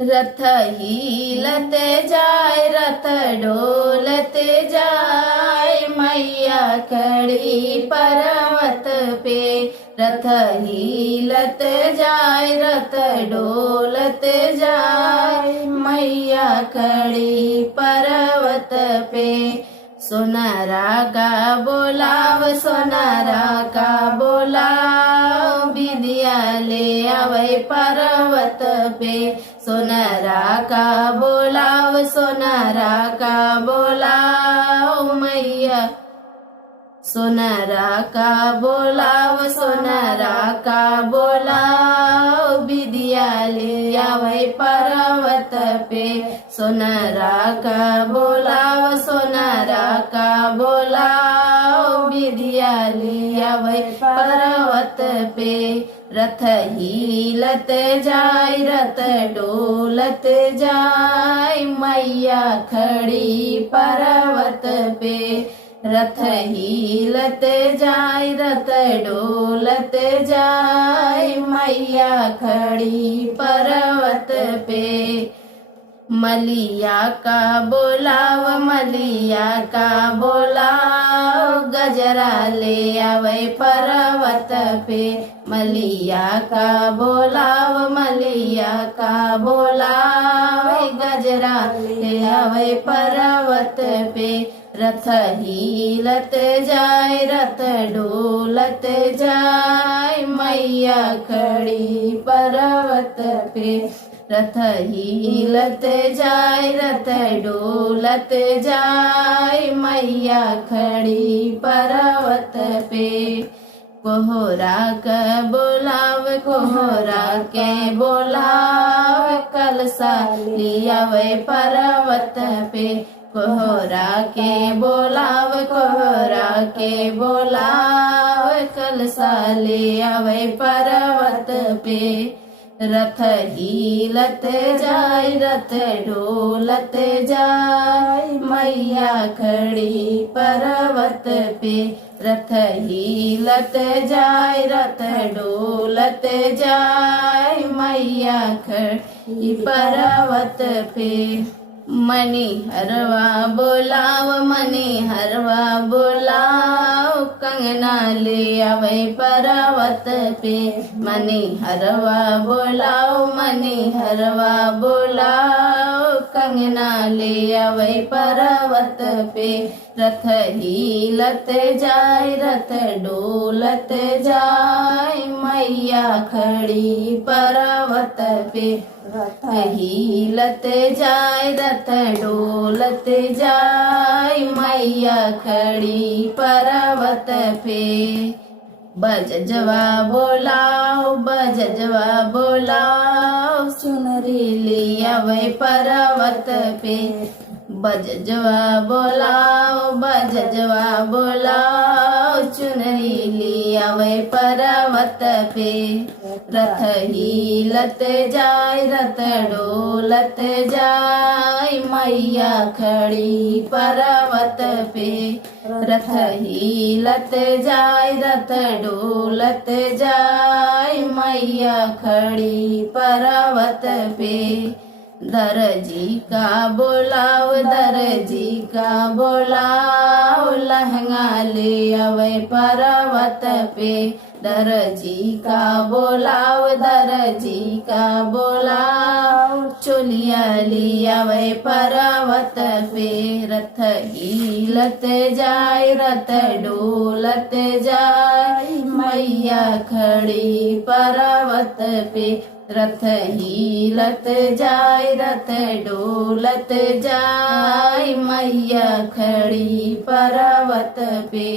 रथ हिलत जाय रथ डोलत जाय मैया खड़ी पर्वत पे। रथ हिलत जाय रथ डोलत जाय मैया खड़ी पर्वत पे। सोनारा का बोलाव सोनारा का बोलाव विद्या ले आवे पर्वत पे। सोनारा का बोलाव सोनारा का बोलाव मैया। सोनारा का बोलाव सोनारा का बोलाव विद्या ले आवे पर्वत पे। सोनारा का बोलाव सोनारा का बोलाव विद्या ले आवे पर्वत पे। रथ हिलत जाय रथ डोलत जाय मैया खड़ी पर्वत पे। रथ हिलत जाय रथ डोलत जाय मैया खड़ी पर्वत पे। मलिया का बोलाव मलिया का बोलाव गजरा ले आवे पर्वत पे। मलिया का बोलाव मलिया का बोलाव गजरा ले आवे पर्वत पे। रथ हिलत जाय रथ डोलत जाय मैया खड़ी पर्वत पे। रथ हिलत जाय रथ डोलत जाय मैया खड़ी पर्वत पे। कोहरा के बोलाव कोहरा के बोलाव कलसा लियावे पर्वत पे। कोहरा के बोलाव कोहरा के बोलाव कलसा लियावे पर्वत पे। रथ हिलत जाय रथ डोलत जाय मैया खड़ी पर्वत पे। रथ हिलत जाय रथ डोलत जाय मैया खड़ी पर्वत पे। मनी हरवा बोलाव मनी हरवा बोलाव कंगना ले आवे पर्वत पे। मनी हरवा बोलाव मनी हरवा बोलाव कंगना ले आवे पर्वत पे। रथ हिलत जाय रथ डोलत जाय मैया खड़ी पर्वत पे। रथ हिलत जाय रथ डोलत जाय मैया खड़ी पर्वत पे। बजजवा बोलाव बजजवा बोलाव चुनरी ले आवे पर्वत पे। बजजवा बोलाव चुनरी ले आवे पर्वत पे। रथ हिलत जाय रथ डोलत जाय मैया खड़ी पर्वत पे। रथ हिलत जाय रथ डोलत जाय मैया खड़ी पर्वत पे। दर्जी का बोलाव दर्जी का बोलाव लहंगा ले आवे पर्वत पे। दर्जी का बोलाव चोलिया ले आवे पर्वत पे। रथ हिलत जाय रथ डोलत जाय मैया खड़ी पर्वत पे। रथ हिलत जाय रथ डोलत जाय मैया खड़ी पर्वत पे।